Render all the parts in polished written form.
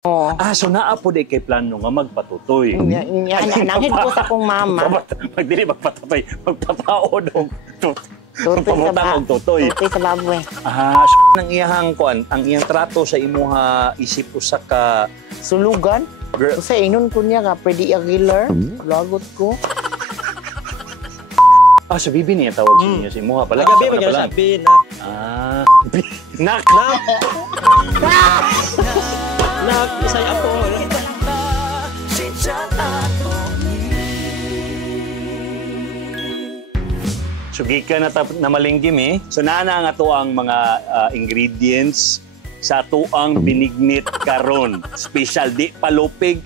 Oh. So naa po di kay plano nga magpatutoy. Anangin ko sa kong mama. Magdili magpatutoy, magpataod og Tutoy sa tutoy. Tutoy sa baboy. Nang iyahang kuan, ang iyang trato sa imuha isip usa ka Sulugan? girl. Kasi inon ko niya ka, Freddy Aguilar. Lagot ko. So Bibi niya tawag sa inyo si imuha pala. Gabi mo siya sabi na. Nak. Nak, isay ako. Sugika na malinggim eh. So nana nga to ang mga ingredients sa tuang binignit karon. Special di palupig.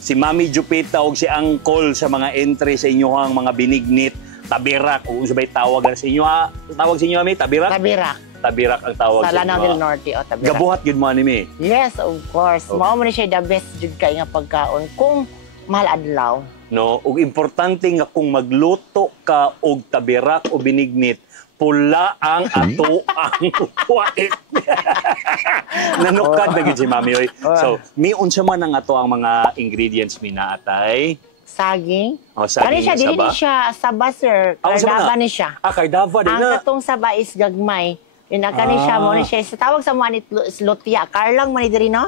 Si Mami Jupita o si Uncle sa mga entry sa inyohang mga binignit. Tabirak, kung sabay tawagan sa inyo. Tawag sa inyo, Mami? Tabirak? Tabirak. Tabirak ang tawag Sa sa Lanao inyo. del Norte, o Tabirak. Gabuhat yun mo, Mami? Yes, of course. Okay. Mao man siya the best jud kay nga pagkaon kung mahal adlaw. No, ug importante nga kung magluto ka og tabirak o binignit, pula ang ato ang wait. Nanukad na gid si Mami oy. So, mi unsa man ang ato ang mga ingredients mi naatay? Saging. Saging Kani siya, dili saba? ni siya saba, sir. Saba Kardaba na? ni siya. Kardaba din Ang na. katong saba is gagmay. Yun na kani siya, mo ni siya. Sa tawag sa mga is lutya. Karlang man ni diri, no?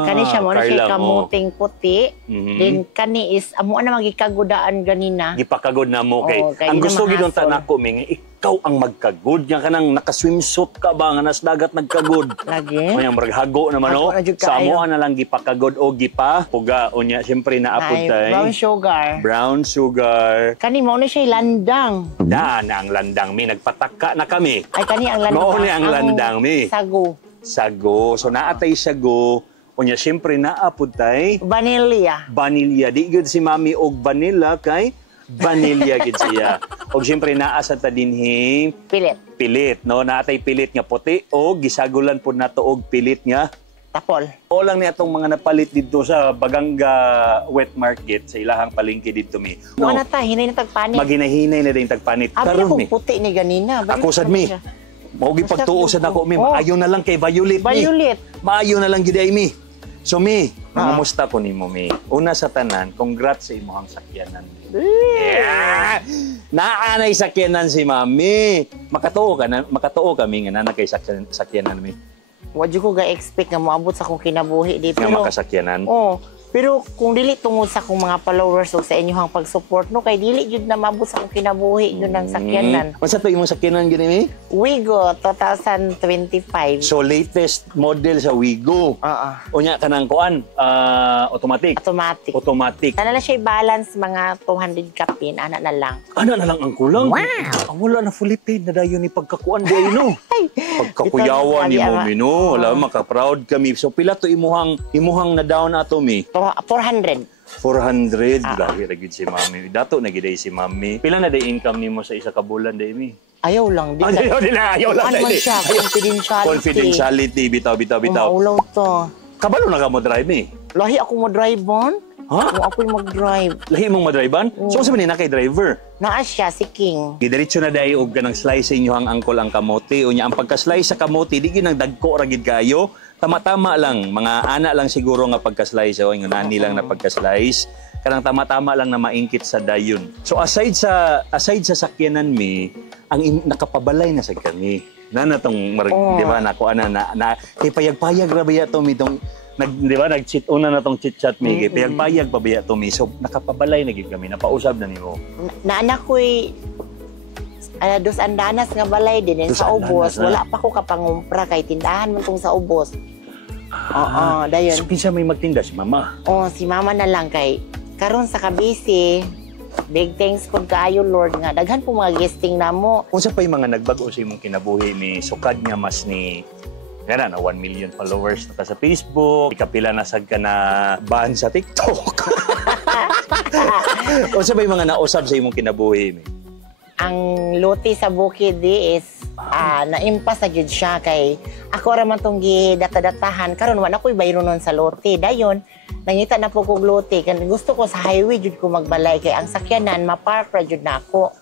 Kani siya, mo ni siya kamuting puti. Then kani is, amo na magikagudaan ganina. Gipakagod na mo kay. Oo, kay Ang di na gusto gid mahasol. nako mi ikaw ang magkagod nya kanang naka-swimsuit ka ba nga nas dagat nagkagod. Lagi. Mayang muraghago naman Hago no. na jud Sa kaayo. amo na lang gipakagod o gipa puga unya syempre naapod Ay, tay. brown sugar. Brown sugar. Kani, mo ni siya landang. Na ang landang mi nagpataka na kami. Ay, kani ang landang. Mao ni ang landang mi. Sago. Sago. So naatay sago. Unya syempre naapod tay. Vanilla. Vanilla. Di gud si Mami og vanilla kay vanilla gid siya. Og syempre naa sa ta dinhi Pilit. pilit, no? Naatay pilit nga puti o gisagulan po nato og pilit nga Tapol. o lang ni atong mga napalit dito sa Baganga Wet Market sa ilahang palengke dito mi. No. Ano ta, hinay na tagpanit. Maginahinay na din tagpanit. Abi Karon akong mi. puti ni ganina. Ako sad mi. Mao gi pagtuo sa nako mi. Oh. Maayo na lang kay Violet mi. Violet. Maayo na lang gid ay mi. So mi, nangamusta ko nimo mi. Una sa tanan, congrats sa imong sakyanan. Yeah! Naanay sakyanan si Mami. Makatuo kami nga nanay kay sakyanan mi. Wadyo ko ga-expect nga moabot sa akong kinabuhi di. Nga makasakyanan. Oh, pero kung dili tungod sa akong mga followers o sa inyong pag-support no kay dili jud na maabot sa akong kinabuhi yun ang sakyanan. Unsa to imong sakyanan gini mi? Wigo 2025. So latest model sa Wigo. Unya kanang kuan, automatic. Automatic. Automatic. Ana na siya balance mga 200 kapin, ana na lang. Ano na lang ang kulang? Wow! Ang wala na fully paid na dayon ni pagkakuan di no. Pagkakuyawan ni mo mi no. Wala maka-proud kami. So pila to imuhang na-down ato mi? 400. 400 dahil na gid si Mami. Dato na gid si Mami. Pila na day income nimo sa isa ka bulan day mi? Ayaw lang. Di Ayaw lang. Ano man siya? Confidentiality. Confidentiality. Bitaw. Maulaw to. Kabalo na ka mo drive mi? Lahi ako mo drive on. Ha? Kung ako'y mag-drive. Lahi mong madrivean? So sa man na kay driver? Naa siya, si King. Gidiretso na dahi og ganang slice sa inyo ang angkol ang kamote. Unya ang pagka-slice sa kamote di gyud nang dagko ra gid kayo. Tama-tama lang, mga ana lang siguro nga pagka-slice o yung nani lang na pagka-slice. Kanang tama-tama lang na maingkit sa dayon. So aside sa sakyanan mi, ang nakapabalay na sa kami. Na tong di ba nako ana na kay payag-payag ra ba to mi tong di ba nag-chit una na tong chit-chat mi kay payag-payag pa ba to mi. So nakapabalay na gid kami, napausab na nimo. Naanak ko'y dos andanas nga balay din Dos sa ubos. andanas na. Wala pa ko kapangumpra kay tindahan man tong sa ubos. Oo, dayon. So kinsa may magtinda si mama? Oh, si mama na lang kay karon sa kabisi. Big thanks po kaayo Lord nga daghan po mga guesting namo. Unsa pa yung mga nagbago sa imong kinabuhi ni sukad nga mas ni gana na 1 million followers na ka sa Facebook, ikapila na sad ka na ban sa TikTok. Unsa pa yung mga nausab sa imong kinabuhi mi? Ang luti sa bukid di is naimpas na gyud siya kay ako ra man tong gidata-datahan karon wala ko'y bayro nun sa lote dayon nangita na po kog lote kan gusto ko sa highway jud ko magbalay kay ang sakyanan mapark ra jud na ako.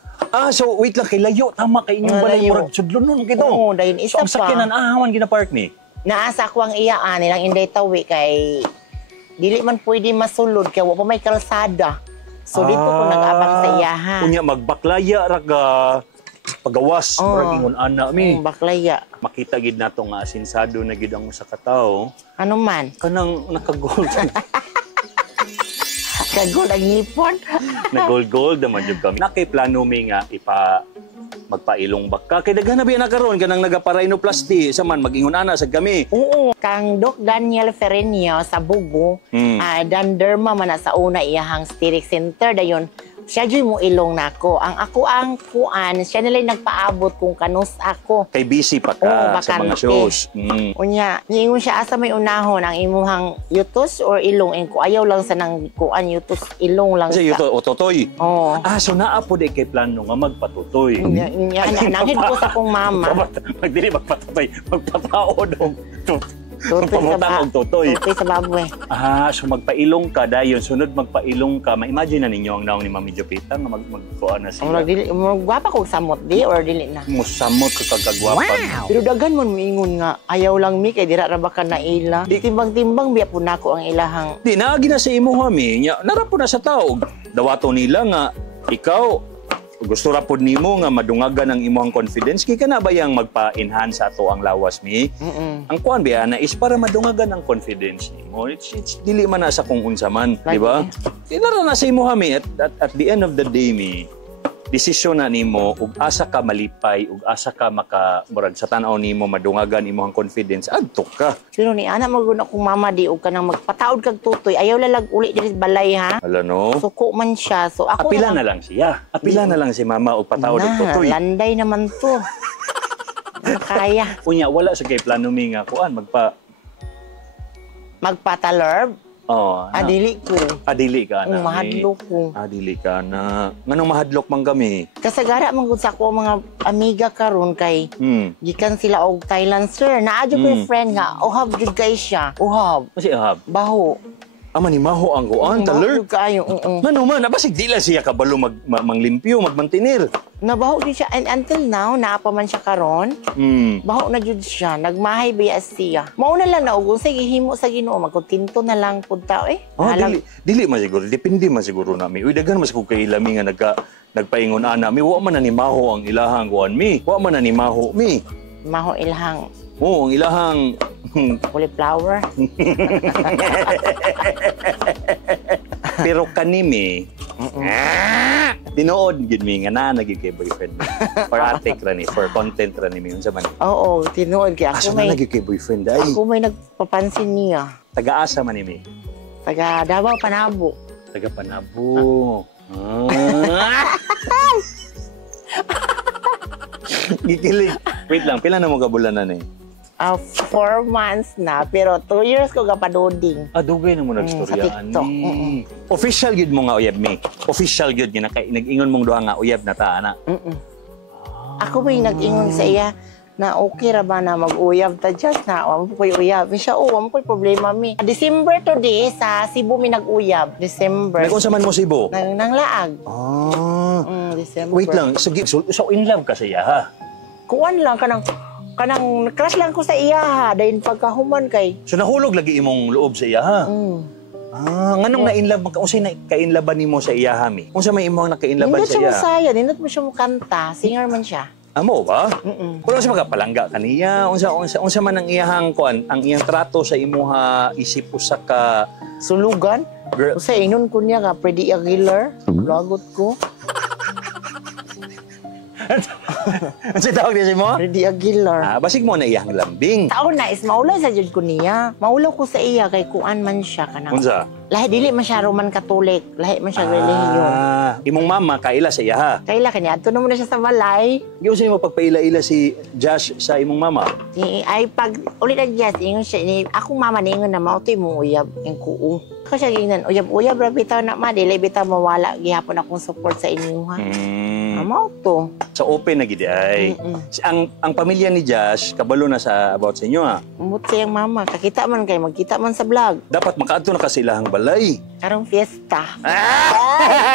So wait lang kay layo tama kay inyong balay Layo. murag sudlon nun kito. Oo, dayon isa So ang sakyanan ahawan gina-park ni. naasa ko ang iyaan nilang inday tawi kay dili man pwede masulod kay wa pa may kalsada. So dito ko nag-abang sa iyaha. Unya magbaklaya ra ka pagawas murag ingon ana mi. Baklaya. Makita gid nato nga asinsado na gid ang usa ka tawo. Ano man? Kanang naka-gold. Kagol ang ngipon. na gold naman jud kami. Nakay plano mi nga magpailong baka kay daghan na biya na karon kanang nagaparhinoplasty sa man mag-ingon ana sa kami. Oo, kang Doc Daniel Ferenio sa Bugo, Danderma man na sa una iyahang Steric Center dayon. Siya dyan mo ilong nako. Ang kuan, siya nila'y nagpaabot kung kanus ako. Kay busy pa ka sa mga shows. Unya, niingon siya asa may unahon ang imuhang yutos or ilong. Ko ayaw lang sa nang kuan yutos, ilong lang Kasi sa. yuto ototoy. Oo. So naa po di kay plano nga magpatutoy. Nangid ko sa kong mama. Magdili magpatutoy, magpataod og Tutoy og tutoy. Tutoy sa baboy. So magpailong ka dayon sunod magpailong ka. Ma-imagine na ninyo ang naong ni Mami Jopita nga magkuan na siya. Magwapa kong samot di or dili na. Musamot ko kagagwapan. Pero dagan mo miingon nga ayaw lang mi kay dira ra ba ka na ila. Di timbang-timbang biya po nako ang ilahang. Di naagi na sa imo Mami. Narapo na sa taog. Dawato nila nga ikaw gusto ra pod nimo nga madungagan ang imong confidence kay kana ba yang magpa-enhance ato ang lawas mi. Ang kuan biya na is para madungagan ang confidence nimo. It's dili man na sa kung unsa man, di ba? Tinara na sa imo mi at the end of the day mi desisyon na nimo ug asa ka malipay ug asa ka murag sa tan-aw nimo madungagan imong confidence adto ka. Pero ni ana maguna kong mama di og kanang magpataod kag tutoy ayaw lalag uli diri sa balay ha. Hala no. Suko man siya. So ako Apila na lang siya. Apila na lang si mama og pataod og tutoy. Landay naman to. Kaya. Unya wala sa kay plano mi nga kuan Magpatalorb? Oh, Adili ko. Adili ka na. Mahadlok ko. Adili ka na. Nganong mahadlok man kami? Kasagara man gud sa ko mga amiga karon kay gikan sila og Thailand sir. Naadyo ko yung friend nga uhab jud kay siya. Uhab. Kasi ahab. Baho. Manimaho ang kuan, taler. Baho kayo. Ngano man, basig dila siya kabalo manglimpyo, magmantinir. Nabaho din siya and until now naapa man siya karon. Baho na jud siya. Nagmahay biya siya. Mao na lang na og unsay gihimo sa Ginoo magkutinto na lang pud ta Dili man siguro, depende man siguro nami. Uy daghan mas ko kay ilami nga nagpaingon ana mi, wa man nanimaho ang ilahang kuan mi. Wa man nanimaho mi. Maho ilhang Oo, ang ilahang cauliflower. pero kanimi tinuod gid mi nga na nagig kay boyfriend mi. For atik ra ni, for content ra ni mi unsa man. Oo, tinuod kay ako may nagig kay boyfriend ay. Ako may nagpapansin niya. Taga-asa man ni mi. Taga Davao Panabo. Taga Panabo. Gikilig. Wait lang, pila na mo kabulanan eh? 4 months na, pero 2 years ko kapadoding. Dugay na mo nagstoryaan sa TikTok. ni. Official gyud mo nga uyab mi. Official gyud nga nag-ingon mong duha nga uyab na ta ana. Ako may nag-ingon sa iya na okay ra ba na mag-uyab ta just na wa mo koy uyab. Siya wa mo koy problema mi. December today sa Cebu mi nag-uyab. December. Nag-unsa man mo Cebu? Nang laag. December. Wait lang, so in love ka sa iya ha? Kuan lang kanang crush lang ko sa iya ha. Dayon pagkahuman kay. So nahulog lagi imong loob sa iya ha? Nganong na-inlove unsay na ka-inlaban nimo sa iya ha mi? Unsa may imong naka-inlaban sa iya? Nindot siya masaya, nindot mo siya mo kanta. Singer man siya. Amo ba? Pero sa magapalangga kaniya, unsa man ang iyahang kuan, ang iyang trato sa imuha isip usa ka Sulugan? girl. Sa inon ko niya ka, Freddy Aguilar. Lagot ko. Unsa tawag niya mo? Freddy Aguilar. Basig mo na iyang lambing. Taon na is maulaw sa jud ko niya. Maulaw ko sa iya kay kuan man siya kanang. Unsa? Lahi dili man siya Roman Catholic, lahi man siya relihiyon. Imong mama kaila sa iya ha. Kaila kanya adto na mo na siya sa balay. Giunsa mo pagpaila-ila si Josh sa imong mama? Ay pag ulit na just ingon siya ni akong mama ningon na mao toy mo uyab ang kuo. Ako siya gingan uyab ra bitaw na ma dili bitaw mawala gihapon akong support sa inyo ha. Mao to. Sa open na gid ay. Ang pamilya ni Josh kabalo na sa about sa inyo ha. Umot siyang mama, kakita man kay magkita man sa vlog. Dapat makaadto na ka sa ilahang balay balay. Karong fiesta.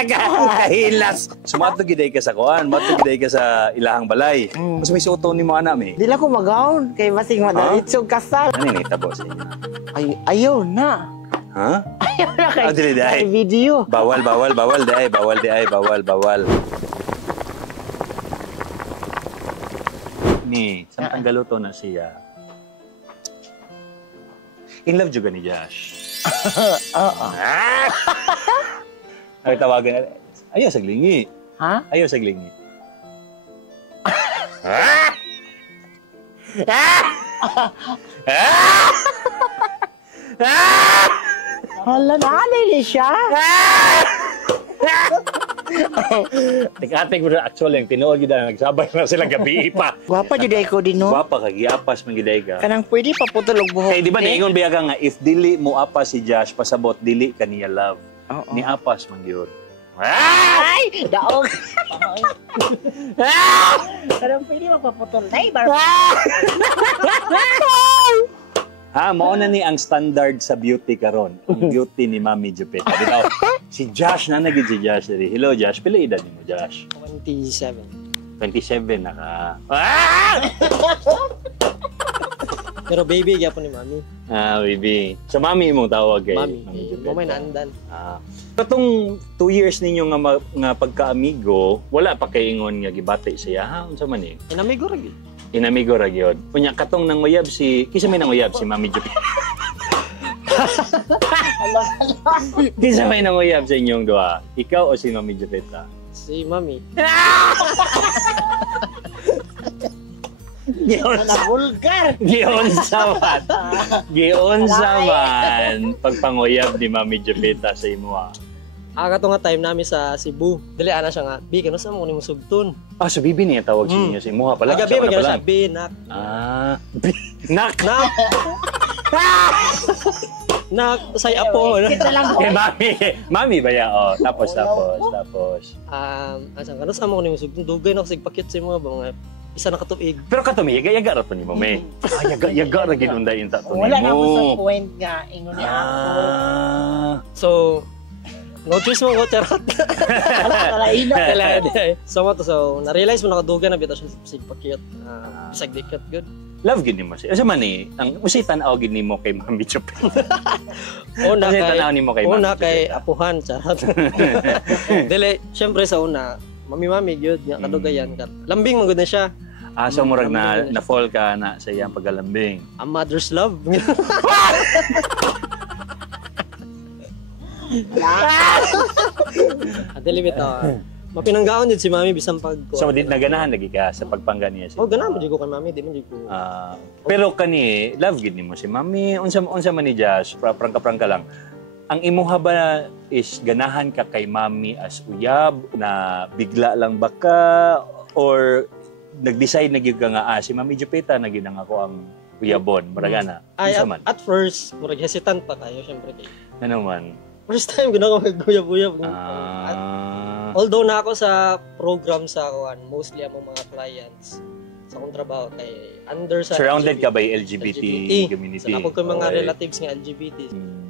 Kahilas. Sumato giday ka sa kuan, mato giday ka sa ilahang balay. Mas may suoton nimo ana mi. Dila ko magaon kay basing madalitsog kasal. Ano ni tabo sa inyo? Ayaw na. Ha? Ayaw na kay, dili dahi. kay video. Bawal dahi, bawal. Ni, samtang galuto na siya. In love juga ni Josh. Oo. Ay tawagan. Ayaw saglingi. Ha? Ayaw saglingi. Hala, naalay siya. Tig-ating mo na actually, yung tinuod gid na nagsabay na sila gabi pa. Gwapa juday ko din, no? Guwapa ka, giapas man giday ka. Kanang pwede pa putol og buhok. Kaya di ba naingon biya ka nga, if dili mo apas si Josh, pasabot dili ka niya love. Oo. Ni apas man yun. Ay! Daog! Kanang pwede magpaputol. Ay, Ha, mao na ni ang standard sa beauty karon. Ang beauty ni Mami Jupeta. Bitaw, si Josh na nagid si Josh diri. Hello Josh, pila edad nimo Josh? 27. 27 na ka. Pero baby, gyapon ni mami. Ah, baby. So Mami imong tawag kay Mami. Jupeta. Mamay naandan. Ah. Katong 2 years ninyo nga pagka-amigo, wala pa kay ingon nga gibati siya. Ha, unsa man ni? Inamigo ra gyud. Inamigo ra gyud. Unya katong nang uyab si kisa may nang uyab si Mami Jupeta. Kisa may nang uyab sa inyong duha? Ikaw o si Mami Jupeta? Si mami. vulgar! Giunsa man pagpanguyab ni Mami Jupeta sa imo. Kato nga time namin sa Cebu. Dili ana siya nga, bi kano sa mo nimo sugton. Ah, so bibi niya tawag sa inyo si Muha pala. Agabi Asa man na siya, bi nak. Nak! Nak. Nak say apo. Kay Mami ba ya? Oh, tapos. Asa kano sa mo nimo sugton, dugay na sig pakit sa mga mga isa na katuig. Pero katumi, yaga ra pa ni mo, may. Yaga ra gid unday inta to Wala na ako sa nimo. point nga. Ingon niya ako. So, notice mo ko charot. So, na-realize mo nakadugay na bitaw siya sig pakit. Bisag dikat good. Love gid nimo siya. Asa man ni, ang usay tan-aw gid nimo kay Mami Jupeta. Una Usay kay tan-aw nimo kay Mami una kay Jupeta. apuhan charot. Dili, syempre sa una, mami gyud nya kadugayan ka. Lambing man gud na siya. So murag na fall ka na sa iyang pagkalambing. A mother's love. Dili bitaw. Mapinanggaon din si mami bisan pag So di naganahan lagi ka sa pagpangga niya siya. Oh, ganahan mo jud ko kay mami, di man jud ko. Pero kani love gid nimo si Mami. Unsa man ni Josh, prangka lang. Ang imuha ba is ganahan ka kay Mami as uyab na bigla lang ba ka or nag-decide na gyud ka nga si Mami Jupeta na gyud ang ako ang uyabon, murag ana. Unsa man? At first, murag hesitant pa tayo syempre kay. Ano man? First time ko na ako mag-uyab-uyab. Although na ako sa program sa kuan, mostly ang mga clients sa akong trabaho kay under sa Surrounded ka by LGBT community. So ako ko mga Okay. relatives nga LGBT.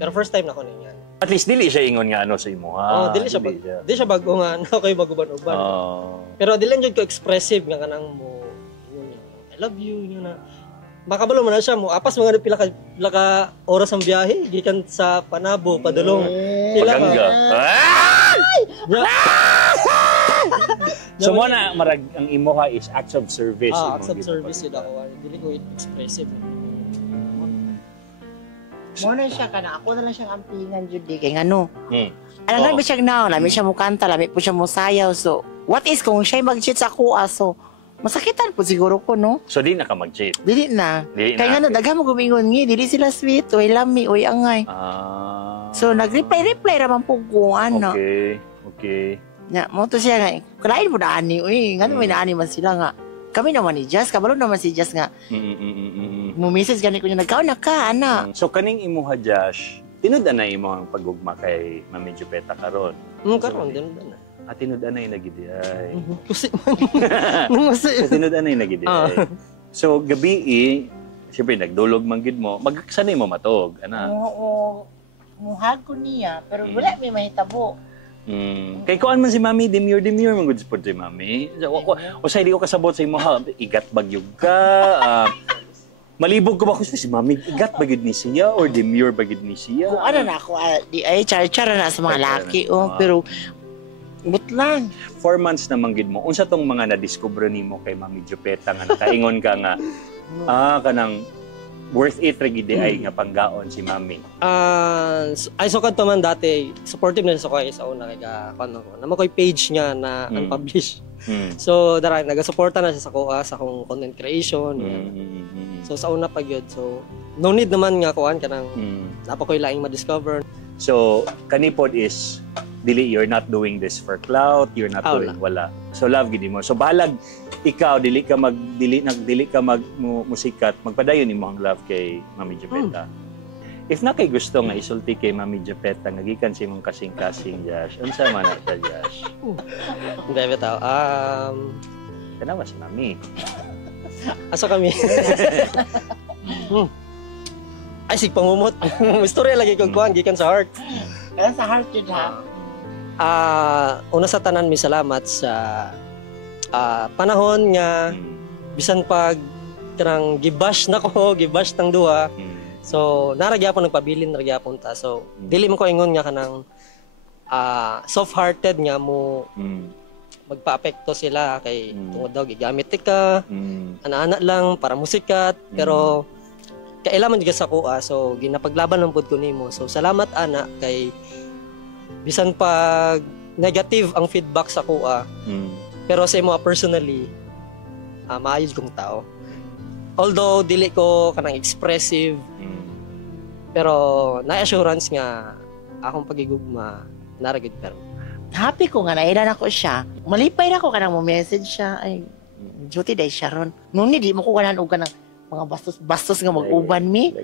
Pero first time na ko niyan. At least dili siya ingon nga ano sa imuha. Dili siya bago nga na kay bago-ban-uban. Pero dili jud ko expressive nga kanang mo yun, I love you yun na. Makabalo mo na siya mo apas mga pila ka oras ang biyahe gikan sa Panabo padulong. Pagangga. So mo na marag ang imuha is acts of service. Acts of service yun ako. Dili ko expressive. Mo na siya kana ako na lang siyang ampingan jud di kay ngano. Alam Oo. namin siya naon, lami siya mo kanta, lami po siya mo sayaw. So, what is kung siya mag-cheat sa kuha? So, masakitan po siguro ko, no? So di na ka mag-cheat. Dili na. Dili na. Kaya nga no, daghan mo gumingon ngi, dili sila sweet, oy lami, oy angay. So, nag-reply raman po kung ano. Okay. Nya, mo to siya nga, kalain mo na ani, uy, nga may naani man sila nga. Kami naman ni Jazz, kabalo naman si Jazz nga. Mo-message gani ko niya, nagkaon na ka, ana. So kaning imuha Josh, tinud-an na imo ang pagugma kay Mami Jupeta karon. Karon din na. At tinud-an na nagidi ay. Kasi man. So tinud-an na nagidi ay. So gabi siyempre nagdulog man gid mo, sanay mo matog, ana. Oo. muhag ko niya, pero wala may mahitabo. Kay kuan man si Mami, demure man good sport si Mami. O sa hindi ko kasabot sa imo ha, igat bagyog ka. Malibog ko ba ko si Mami, igat bagyod ni siya or demure bagyod ni siya? Kung ano na ako, di ay char-char na sa mga laki, pero butlang. 4 months na manggid mo. Unsa tong mga na-discover nimo kay Mami Jupeta nga nakaingon ka nga kanang worth it ra gid ay nga panggaon si Mami. Ay sukad pa man dati, supportive na sa kay sa una kay ano ko. Namo koy page niya na unpublished. So dara naga-suporta na siya sa kuha sa akong content creation. So sa una pa gyud. So no need naman nga kuan kanang napa koy laing ma-discover. So kanipod is dili, you're not doing this for clout, you're not doing wala. So love gid mo. So balag ikaw dili ka musikat, magpadayon nimo ang love kay Mami Jupeta. If na kay gusto nga isulti kay Mami Jupeta nga gikan sa imong kasing-kasing Josh, unsa man na sa Josh? Hindi bitaw. Kanawa si Mami. Asa kami? Ay sig pangumot. Istorya lagi kog kuan gikan sa heart. Kaya sa heart yun ha. Una sa tanan mi salamat sa panahon nga bisan pag kanang gibash nako, gibash tang duha. So naragyapon nagpabilin ragyapon ta. So dili man ko ingon nga kanang soft-hearted nga mo magpaapekto sila kay tungod daw gigamit ka. Ana-ana lang para musikat pero kailangan gyud sa kuha. So ginapaglaban man pud ko nimo. So salamat ana kay bisan pag negative ang feedback sa kuha. Pero sa imo personally, maayos kong tao. Although dili ko kanang expressive, pero na-assurance nga akong pagigugma naragid pero. Happy ko nga nailan ako siya. Malipay na ko kanang mo message siya ay duty day Sharon. Nung di mo ko ganan og kanang mga bastos nga mag-uban mi.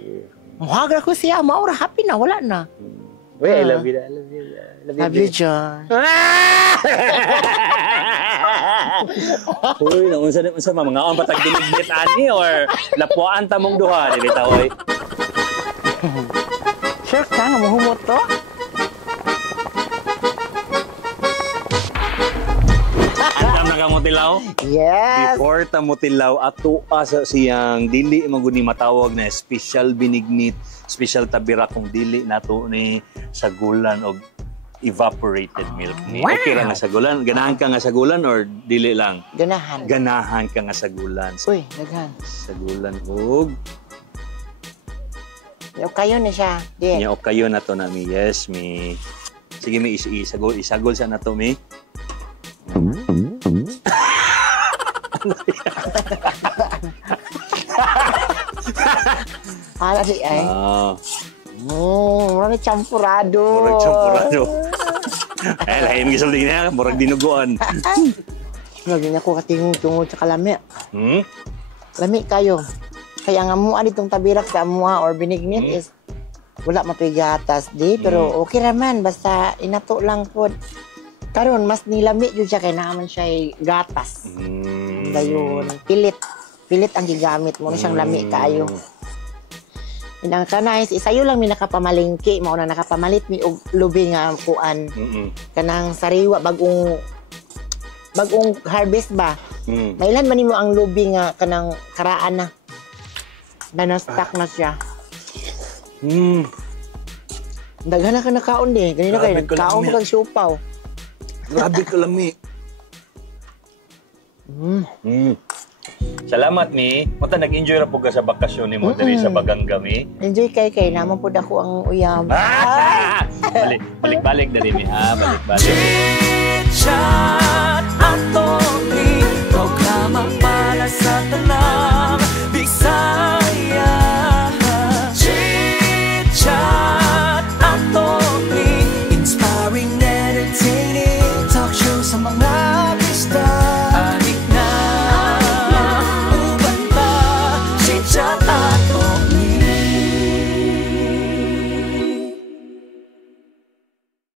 Muhag ko siya, maura happy na wala na. Wait, I love you. Love you, John. Uy, unsa mga on patag dinigit ani or lapuan ta mong duha dili ta oy. Sure ka nga mohumot to? Andam na ka mo tilaw? Yes. Before ta mo tilaw ato sa siyang dili maguni matawag na special binignit, special tabira kung dili nato ni sagulan og evaporated milk ni. Wow. Okay ra nga sagulan? Ganahan ka nga sagulan or dili lang? Ganahan. Ganahan ka nga sagulan. Uy, daghan. Sagulan og Yo kayo ni siya. Di. niya o kayo na to na mi. Yes, mi. Sige mi isagol sa na to mi. Ala di ay. Murag champurado. Murag champurado. Lain gisulti niya, murag dinuguan. Lagi niya ko katingog tungod sa kalami. Lami kayo. Kaya nga mua ditong tabirak sa mua or binignit is wala mapigatas di. Pero okay raman, basta inato lang po. Karon mas nilami jud siya kay naman siya gatas. Dayon, pilit ang gigamit mo na siyang lami kayo. Inang kanais isayo lang mi nakapamalingki, mao na nakapamalit mi og lubi nga kuan. Kanang sariwa bagong harvest ba. Mailan man nimo ang lubi nga kanang karaan na. Na-stock na siya. Daghan na ka nakaon di. Ganina kayo, nagkaon mo kang siupaw. Grabe ka lami. Salamat mi. Punta nag-enjoy ra pud ka sa bakasyon nimo diri sa Baganga mi. Enjoy kay naman pud ako ang uyab. Balik-balik dali mi ha, balik-balik.